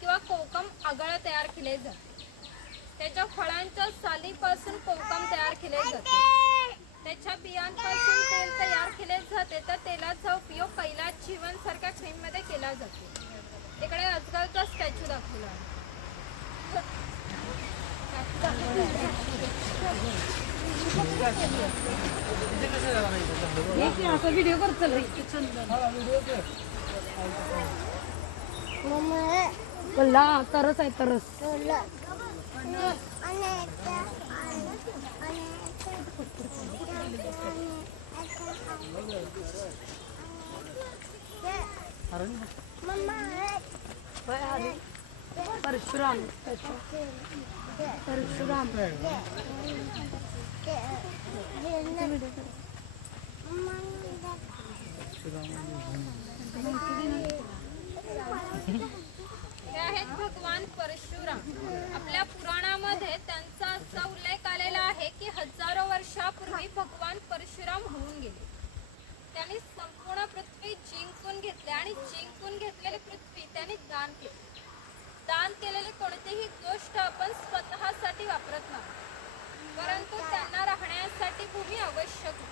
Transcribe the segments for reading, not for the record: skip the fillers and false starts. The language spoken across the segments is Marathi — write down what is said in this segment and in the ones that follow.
किंवा कोकम आगळ तयार केले जाते. त्याच्या फळांच्या सालीपासून कोकम तयार केले जाते. त्याच्या बियांपासून तेल तयार केले जाते. त्या तेलाचा उपयोग कैलास जीवन सारख्या क्रीम मध्ये केला जातो. इकडे अजगरचा स्टॅच्यू दाखवला आहे. व्हिडिओ करतो कल्ला तरस आहे तरस. परशुराम परशुराम हे आहेत भगवान परशुराम. आपल्या पुराणामध्ये त्यांचा असा उल्लेख आलेला आहे की हजारो वर्षापूर्वी भगवान परशुराम होऊन गेले. त्यांनी संपूर्ण पृथ्वी जिंकून घेतली आणि जिंकून घेतलेली पृथ्वी त्यांनी दान केली. दान केलेली कोणतीही गोष्ट आपण स्वतःसाठी वापरत नाही, परंतु त्यांना राहण्यासाठी भूमी आवश्यक होती.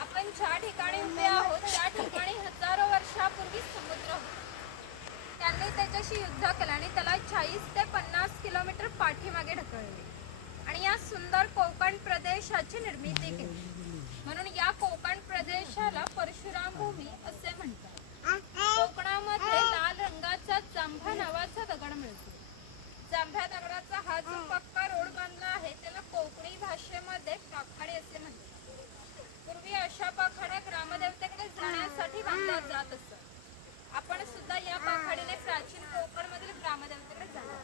आपण ज्या ठिकाणी उभे आहोत त्या ठिकाणी हजारो वर्षापूर्वी समुद्र होता. त्यांनी त्याच्याशी युद्ध केलं आणि त्याला 40 ते 50 किलोमीटर पाठीमागे ढकलले आणि या सुंदर कोकण प्रदेशाची निर्मिती केली. म्हणून या कोकण प्रदेशाला परशुराम भूमी असे म्हणतात. कोकणामध्ये लाल रंगाचा जांभा नावाचा दगड मिळतो. जांभ्या दगडाचा हा जो पक्का रोड बांधला आहे त्याला कोकणी भाषेमध्ये पाखाडी असे म्हणतात. पूर्वी अशा पाखाड्या ग्रामदेवतेकडे जाण्यासाठी बांधल्या जात असत. आपण सुद्धा या पाखाडीने प्राचीन कोकण मधील ग्रामदेवतेकडे जाणार.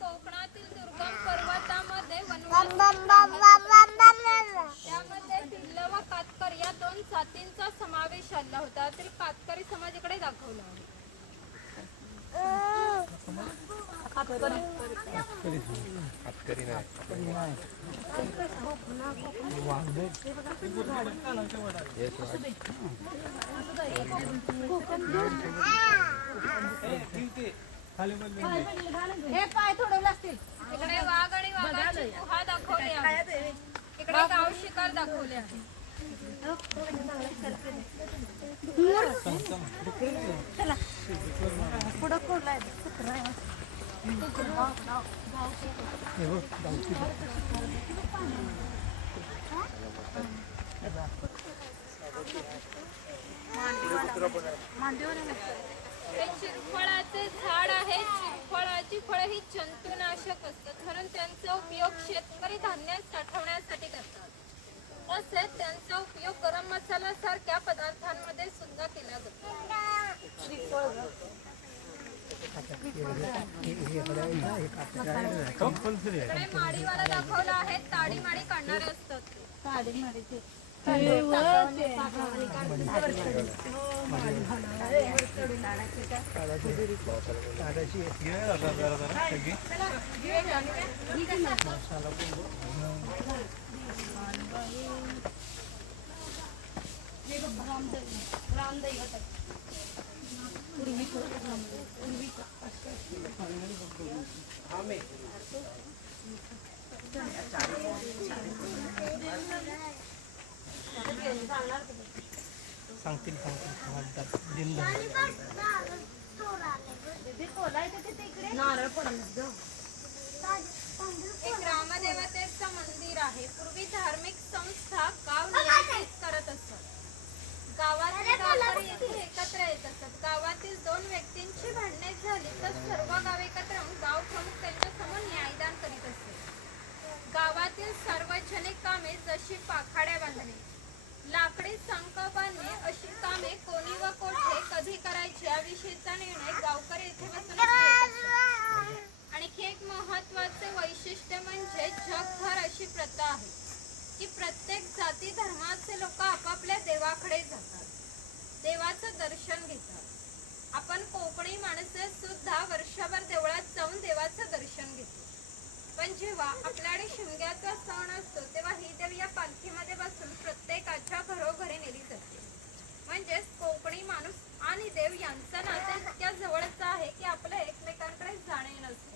कोकणातील दुर्गम पर्वतामध्ये त्यामध्ये भिल्ल व कातकर या दोन जातींचा समावेश आला होता. तरी कातकरी समाज इकडे दाखवला आहे. इकडे वाघ आणि वाघाची गुहा दाखवली आहे. इकडे गाव शिकार दाखवले आहे. हे चिरफळाचे झाड आहे. चिरफळाची फळे ही जंतुनाशक असतात, म्हणून त्यांचा उपयोग शेतकरी धान्य साठवण्यासाठी करतात. तसेच त्यांचा उपयोग गरम मसाला सारख्या पदार्थांमध्ये सुद्धा केला जातो. इकडे माडीवाला दाखवला आहे. ताडी माडी काढणारे असतात. सांगतील एक ग्रामदेवतेचं मंदिर आहे. पूर्वी धार्मिक संस्था गाव नियंत्रित करत असतात. गावातील गावकरी येथे एकत्र येत असतात. गावातील दोन व्यक्तींची भांडणे झाली तर सर्व गाव एकत्र येऊन गाव प्रमुख त्यांच्या समोर न्यायदान करीत असते. गावात घरातील सार्वजनिक कामे जशी पाखाड्या बांधणे, लाकडी संक बांधणे अशी कामे कोणी व कोठे कधी करायची याविषयीचा निर्णय गावकरी येथे बसून घेत असतात. आणखी एक महत्वाचे वैशिष्ट्य म्हणजे जगभर अशी प्रथा आहे की प्रत्येक जाती धर्माचे लोक आपापल्या देवाकडे जातात, देवाचं दर्शन घेतात. आपण कोकणी माणसे सुद्धा वर्षभर देवळात जाऊन देवाचं दर्शन घेतो. पण जेव्हा आपल्याकडे शिमग्याचा सण असतो तेव्हा ही देवी या पालखीमध्ये बसून प्रत्येकाच्या घरोघरी नेली जाते. म्हणजेच कोकणी माणूस आणि देव यांचा नातं इतक्या जवळचा आहे की आपलं एकमेकांकडे जाणे नसतं.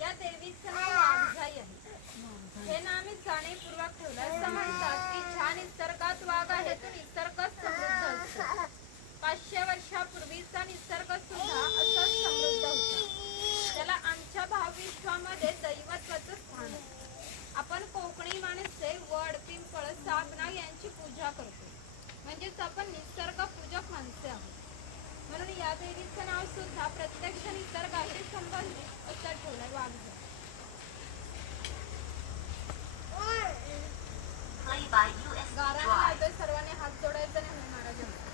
या देवीचं नाव वाघजाई आहे. हे नाव मी जाणीवपूर्वक ठेवलं. असं म्हणतात की ज्या निसर्गात वाघ आहे तो निसर्ग समृद्ध असतो. 500 वर्षापूर्वीचा निसर्ग सुद्धा असाच समृद्ध होता. त्याला आमच्या भावविश्वामध्ये दैवत्वाचं स्थान आहे. आपण कोकणी माणसे वड, पिंपळ, सागना यांची पूजा करतो. म्हणजेच आपण निसर्ग पूजक माणसे आहोत. म्हणून या देवीचं नाव सुद्धा प्रत्यक्ष निसर्गाशी संबंधित असं ठेवलंय वाघजाई. गाराला सर्वांनी हात जोडायचा नाही महाराजांना.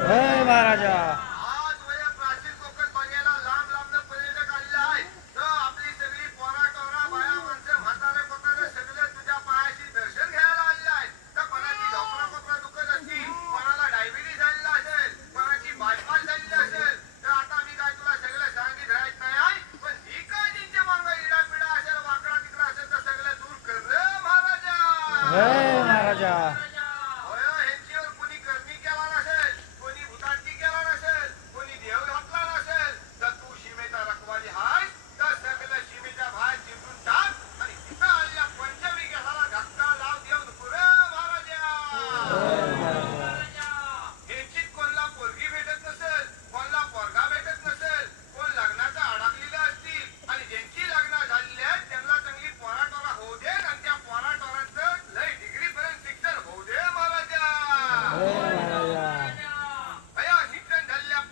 जय महाराजा. आज वय प्राचीन कोकण बघायला लांब लांब पर्यटक आलेले आहेत. तर आपली सगळी पोरा टोरा बाया माणसं म्हातारे कोतारे सगळे तुझ्या पायाशी दर्शन घ्यायला आलेले आहेत. तर कोणाची ढोकरा कोपरा दुखत असतील, कोणाला डायबिटीस झालेला असेल, कोणाची बायपास झालेली असेल, तर आता मी काय तुला सगळं सांगित राहत नाही आहे. पण ही काय त्यांच्या मागं इडा पिडा असेल, वाकडा तिकडा असेल तर सगळं दूर कर रे महाराजा. जय महाराजा.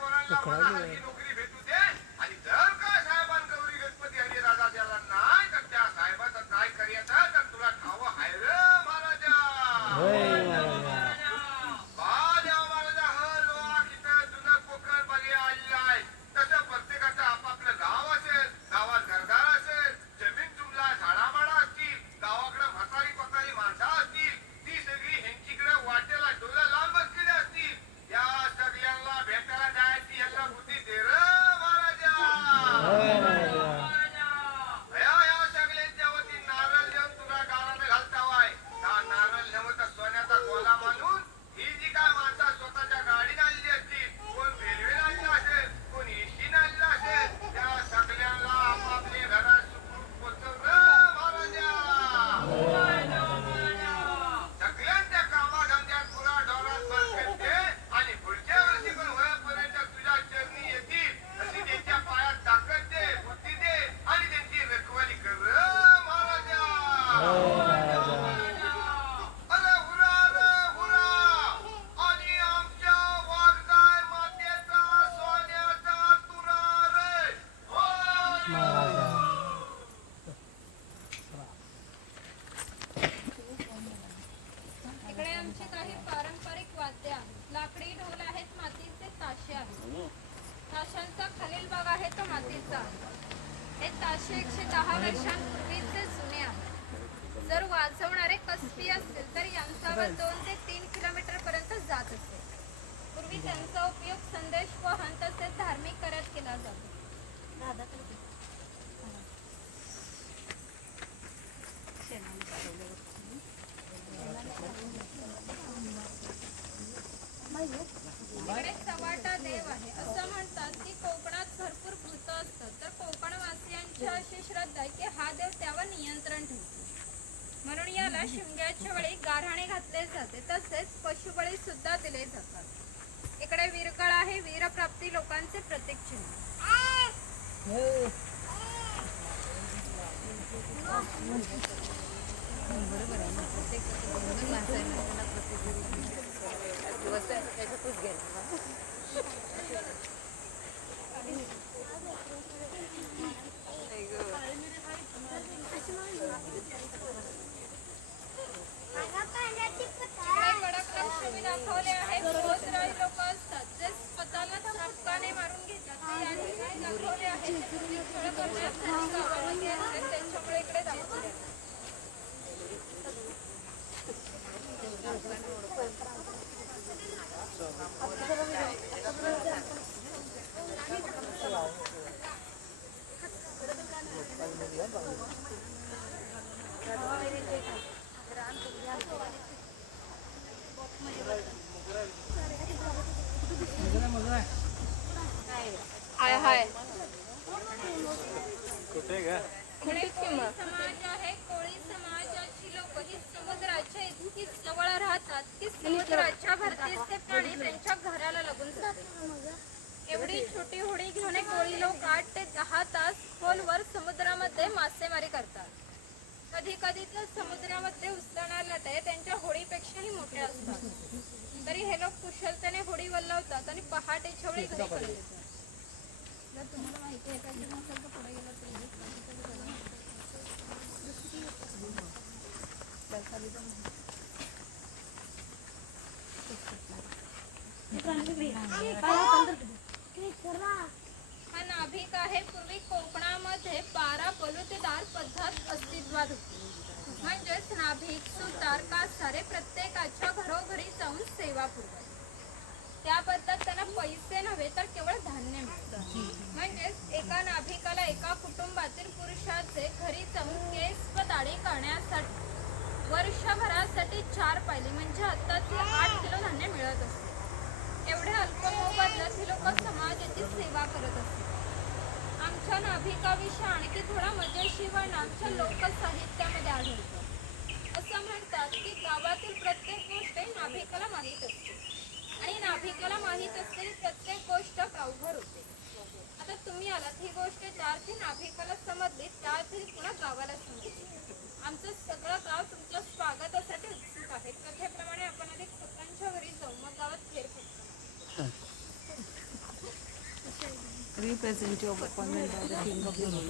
नोकरी भेटू दे. आणि जर का साहेबान गौरी गणपती आणि राजा द्याला नाही तर त्या साहेबाचं काय करायचं तर तुला ठाव हाय रे महाराजा. देवा महाराजा ह लोक इथं जुनं कोकण बघे आलेलं आहे. तसं प्रत्येकाचं आपापलं गाव असेल, गावात घरदार असेल, जमीन जुमला झाडामाडा असतील, गावाकडे म्हातारी कोतारी माणसं असतील, ती सगळी ह्यांचीकडे वाटेला डोला लांब बसलेली असतील. या सगळ्यांना भेटायला जायची यांना बुद्धी दे रे महाराजा. या सगळ्यांच्या वती नारळ देऊन तुला गाळाला घालतावाय. हा नारळ नव्हता सोन्याचा गोला मानून ही जी काय माणसं स्वतःच्या गाडीने आलेली असतील, कोण रेल्वेने आलेला असेल, कोण एसटीने आलेला असेल, त्या सगळ्यांना आपापले घरात सुखरूप पोचव रे महाराजा. सगळ्यांच्या कामाधंद्यात पुरा डोरात भर करते आणि पुढच्या वर्षी पण होईपर्यंत तुझ्या चरणी येतील अशी त्यांच्या पायात ताकद दे, बुद्धी दे आणि त्यांची रखवाली कर रे महाराजा. अरे हुरा रे हुरा. आणि आमच्या वाघजाई मातेचा सोन्याचा तुरा रे. इकडे आमची काही पारंपरिक वाद्य आहेत. लाकडी ढोल आहेत, मातीचे ताशे आहेत. ताशांचा खालील भाग आहे तो मातीचा आहे. हे ताशे 110 वर्षांपूर्वीचे जुने आहेत. जर वाजवणारे कसबी असतील तर यांचा आवाज 2 ते 3 किलोमीटर पर्यंत जात असेल. पूर्वी त्यांचा उपयोग संदेश वहन तसेच धार्मिक कार्यात केला जातो. इकडे चव्हाटा देव आहे. असं म्हणतात की कोकणात भरपूर भूत असतात, तर कोकणवासियांची अशी श्रद्धा आहे की हा देव त्यावर नियंत्रण ठेवतो. म्हणून याला शिमग्याच्या वेळी गाऱ्हाणे घातले जाते. तसेच पशुबळी सुद्धा दिले जातात. इकडे वीरगळ आहे, वीरप्राप्ती लोकांचे प्रतीक चिन्ह. हे पूर्वी खेळ करण्यासाठी गावामध्ये असतात, त्यांच्यामुळे इकडे दाखवले. हाय कुठे ग कोळी समाज आहे. कोळी समाजाची लोक ही समुद्राच्या इतकी जवळ राहतात की समुद्राच्या भरतीचे पाणी त्यांच्या घराला लागून जाते. एवढी छोटी होडी घेऊन हे कोळी लोक 8 ते 10 तास खोलवर समुद्रामध्ये मासेमारी करतात. कधी कधी तर समुद्रामध्ये उसळणार लाटे त्यांच्या होडीपेक्षाही मोठ्या असतात. तरी हे लोक कुशलतेने होडी वल्लवतात आणि पहाटेच्या वेळी घरी परत येतात. जर तुम्हाला माहिती आहे का की नसेल तर पुढे गेलं तर हा नाभिक आहे. पूर्वी कोकणामध्ये 12 बलुतेदार पद्धत अस्तित्वात होती. म्हणजेच नाभिक, सुतार, कासारे प्रत्येकाच्या घरोघरी जाऊन सेवा पुरवत. त्याबद्दल त्यांना पैसे नव्हे तर केवळ धान्य मिळतं. म्हणजेच एका नाभिकाला एका कुटुंबातील पुरुषाचे घरी जाऊन केस व दाढी करण्यासाठी वर्षभरासाठी 4 पायली म्हणजे आत्ताचे 8 किलो धान्य मिळत असते. एवढ्या अल्प मोबदल्यात ही लोक समाजाची सेवा करत असतात. आमच्या नाभिकाविषयी आणखी थोडा मजेशीर वर्ण आमच्या लोकसाहित्यामध्ये आढळतो. असं म्हणतात की गावातील प्रत्येक गोष्ट नाभिकाला माहीत असते आणि नाभिकाला माहीत असलेली प्रत्येक गोष्ट गावभर होते. आता तुम्ही आलात, ही गोष्ट ज्यार्थी नाभिकाला समजली त्यार्थी पुन्हा गावाला समजली. आमचं सगळं गाव तुमच्या स्वागतासाठी उत्सुक आहे. कथेप्रमाणे आपण आधी स्वतःच्या घरी जाऊ, मग गावात फेरफटका. Representative appointment by the King of the World.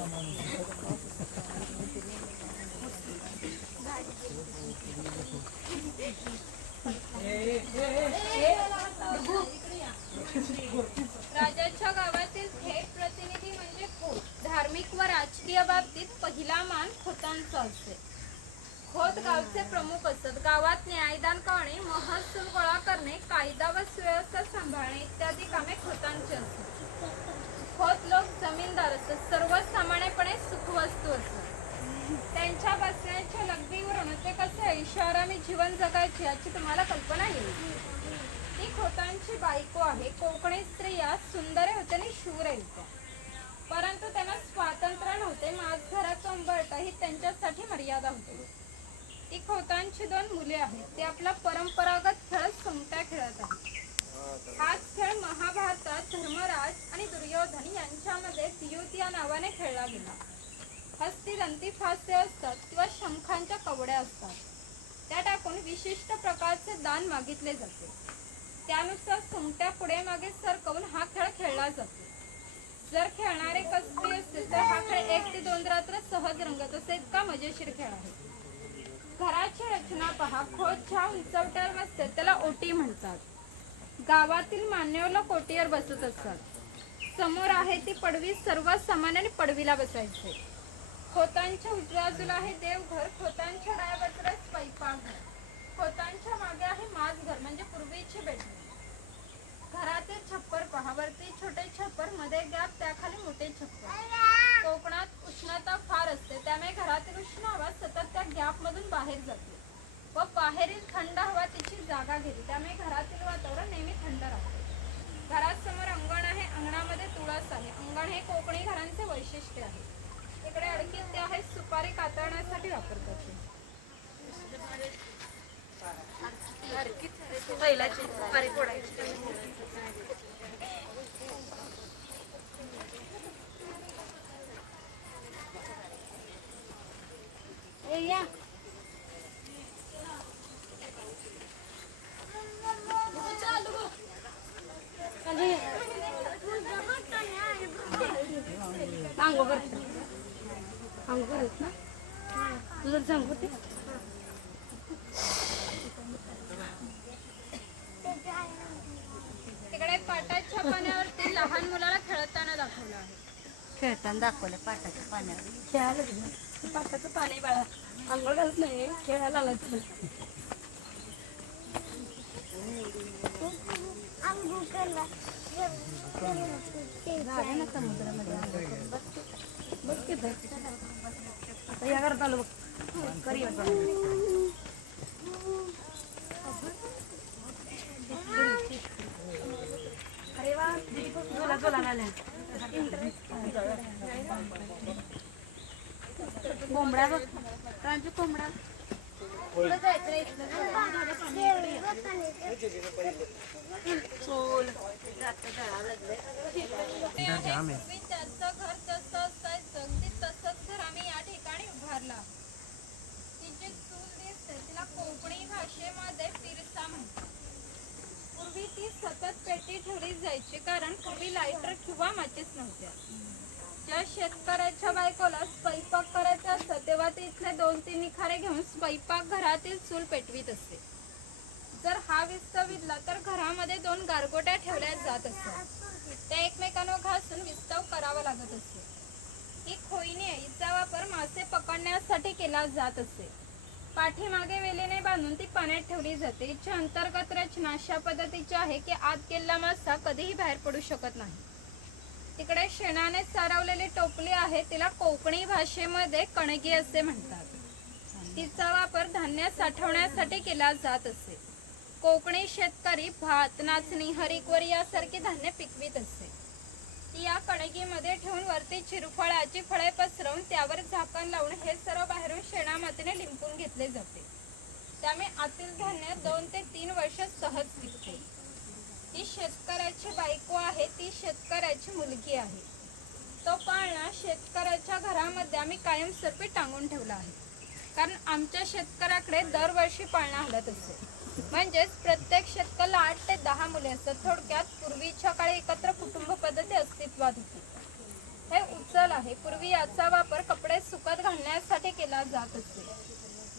राजाच्या गावातील थेट प्रतिनिधी म्हणजे खोत. धार्मिक व राजकीय बाबतीत पहिला मान खोतांचा असते. खोत गावचे प्रमुख असतात. गावात न्यायदान करणे, महसूल गोळा करणे, कायदा व सुव्यवस्था सांभाळणे इत्यादी कामे खोतांची असतात. खोत लोक जमीनदार असतात. सर्वसामान्यपणे सुखवस्तू असतात. त्यांच्या बसण्याच्या लग्नीवरून ते कसे ऐषारामी जीवन जगायचे याची तुम्हाला कल्पना येईल. ती खोतांची बायको आहे. कोकणी स्त्रिया सुंदर होते आणि शूर होत्या, परंतु त्यांना स्वातंत्र्य नव्हते. माझघराचा उंबरठा ही त्यांच्यासाठी मर्यादा होती. ती खोतांची 2 मुले आहेत. ते आपला परंपरागत खेळ सोंगट्या खेळत आहेत. हाच खेळ महाभारतात धर्मराज आणि दुर्योधन यांच्यामध्ये द्यूत या नावाने खेळला गेला. हस्तिदंती फासे असतात किंवा शंखांच्या कवड्या असतात. त्या टाकून विशिष्ट प्रकारचे दान मागितले जाते. त्यानुसार सोंगट्या पुढे मागे सरकवून हा खेळ खेळला जातो. जर खेळणारे कसबी असतील तर हा खेळ 1 ते 2 रात्र सहज रंगत असे. इतका मजेशीर खेळ आहे. घराची रचना पहा. खोत ज्या उंचवट्यावर बसते त्याला ओटी म्हणतात. गावातील मान्यवर लोक ओटीवर बसत असतात. समोर आहे ती पडवी. सर्वसामान्यांनी पडवीला बसायचे. खोतांच्या उजव्या बाजूला आहे देवघर. खोतांच्या डाव्या बाजूला स्वयंपाकघर. खोतांच्या मागे आहे माझघर म्हणजे पूर्वीची बेडरूम. घराचे छप्पर पहा. वरती छोटे छप्पर, मध्ये गॅप, त्याखाली मोठे छप्पर. कोकणात उष्णता फार असते, त्यामुळे घरातील उष्ण हवा सतत त्या गॅप मधून बाहेर जाते व बाहेरील थंड हवा तिची जागा घेते. त्यामुळे घरातील वातावरण नेहमी थंड राहते. घरासमोर अंगण आहे. अंगणामध्ये तुळस आहे. अंगण हे कोकणी घरांचे वैशिष्ट्य आहे. इकडे अडकीत ते आहे सुपारी कातरण्यासाठी वापरतात. बैलाची सुपारी फोडायची. या अंगो करत ना तुझं सांगू ते तिकडे पाटाच्या पाण्यावरती लहान मुलाला खेळताना दाखवलं आहे. खेळताना दाखवलं पाटाच्या पाण्यावर खेळायला गेलं पाटाचं पाणी बाळा आंघोळ घालत नाही खेळायला आला तुला झालं ना समुद्रामध्ये बघ की आता या घरात आलो बघ करी अरे वा दीदी खूप झोला झोला आल्या कोंबडा बघ राजू कोंबडा पुढं जायचं रे इथलं चोल जातं जळावं लागलंय पूर्वी त्यांचं घर जसं असायचं अगदी तसंच घर आम्ही या ठिकाणी उभारला. ती जी चूल दिसते तिला कोकणी भाषेमध्ये पिरसा म्हणतात. पूर्वी ती सतत पेटी ठेवली जायची कारण पूर्वी लायटर किंवा माचीस नव्हत्या. ज्या शेतकऱ्याच्या बायकोला स्वयंपाक करायचा असतं तेव्हा ती इथले 2-3 निखारे घेऊन स्वयंपाक घरातील चूल पेटवीत असते. जर हा विस्तव विजला तर घरामध्ये 2 गारगोट्या ठेवल्या जात असतात. त्या एकमेकांवर घासून विस्तव करावा लागत असते. ही खोईनी आहे. हिचा वापर मासे पकडण्यासाठी केला जात असे. पाठीमागे वेलीने बांधून ती पाण्यात ठेवली जाते. हिची अंतर्गत रचना अशा पद्धतीची आहे की आत गेलेला मासा कधीही बाहेर पडू शकत नाही. तिकडे शेणाने सारवलेली टोपली आहे तिला कोकणी भाषेमध्ये कणगी असे म्हणतात. तिचा वापर धान्य साठवण्यासाठी केला जात असे. कोकणी शेतकरी भात, नाचणी, हरिकवर यासारखी धान्य पिकवीत असे. ती या कणगीमध्ये ठेवून वरती चिरफळाची फळे पसरवून त्यावर झाकण लावून हे सर्व बाहेरून शेणामातीने लिंपून घेतले जाते. त्यामुळे आतील धान्य 2 ते 3 वर्ष सहज पिकते. ती शेतकऱ्याची बायको आहे, ती शेतकऱ्याची मुलगी आहे. तो पाळणा शेतकऱ्याच्या घरामध्ये आम्ही कायमस्वरूपी टांगून ठेवला आहे. कारण आमच्या शेतकऱ्याकडे दरवर्षी पाळणा हलत असे. म्हणजेच प्रत्येक शेतकऱ्याला 8 ते 10 मुले असतात. थोडक्यात पूर्वीच्या काळी एकत्र कुटुंब पद्धती अस्तित्वात होती. हे उचल आहे. पूर्वी याचा वापर कपडे सुकत घालण्यासाठी केला जात असे.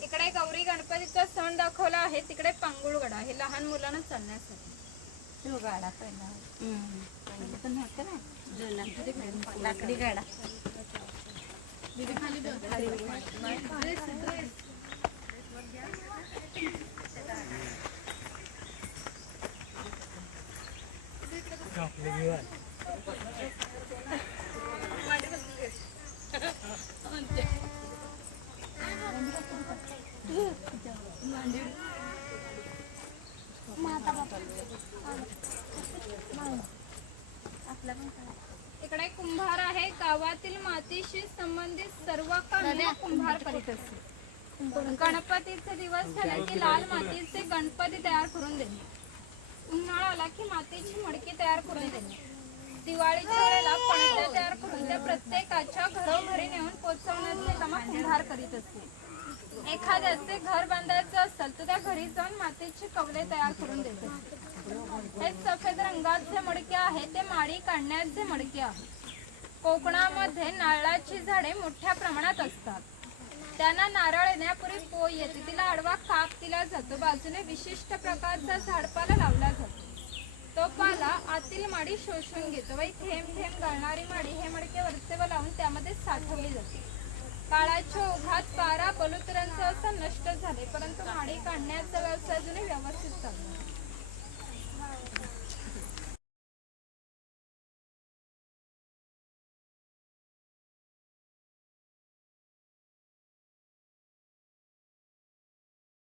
इकडे गौरी गणपतीचा सण दाखवला आहे. तिकडे पांगुळगडा हे लहान मुलांना चालण्यासाठी. गाडा पहिला पण नव्हतं ना जुना लाकडी गाडा इकडे कुंभार आहे. गावातील मातीशी संबंधित सर्व कामे कुंभार करीत असते. गणपतीचे दिवस झाले की लाल मातीचे गणपती तयार करून देणे. उन्हाळा आला की मातीची मडकी तयार करून देणे. दिवाळीच्या वेळेला पणत्या तयार करून त्या प्रत्येकाच्या घरोघरी नेऊन पोचवण्याचे काम कुंभार करीत असते. एखाद्याचे घर बांधायचं असेल तर त्या घरी जाऊन मातीची कवले तयार करून देत असते. हे सफेद रंगाचे मडके आहे ते माडी काढण्याचे मडके आहे. कोकणामध्ये नारळाची झाडे मोठ्या प्रमाणात असतात. त्यांना नारळ येण्यापूर्वी पोय येते. तिला आडवा काप दिला जातो. बाजूने विशिष्ट प्रकारचा झाडपाला लावला जातो. तो पाला आतील माडी शोषून घेतो व थेंब थेंब गळणारी माडी हे मडके वरचेवर लावून त्यामध्ये साठवली जाते. काळाच्या ओघात 12 बलुतेरांचे असं नष्ट झाले, परंतु माडी काढण्याचा व्यवसाय अजूनही व्यवस्थित चालला.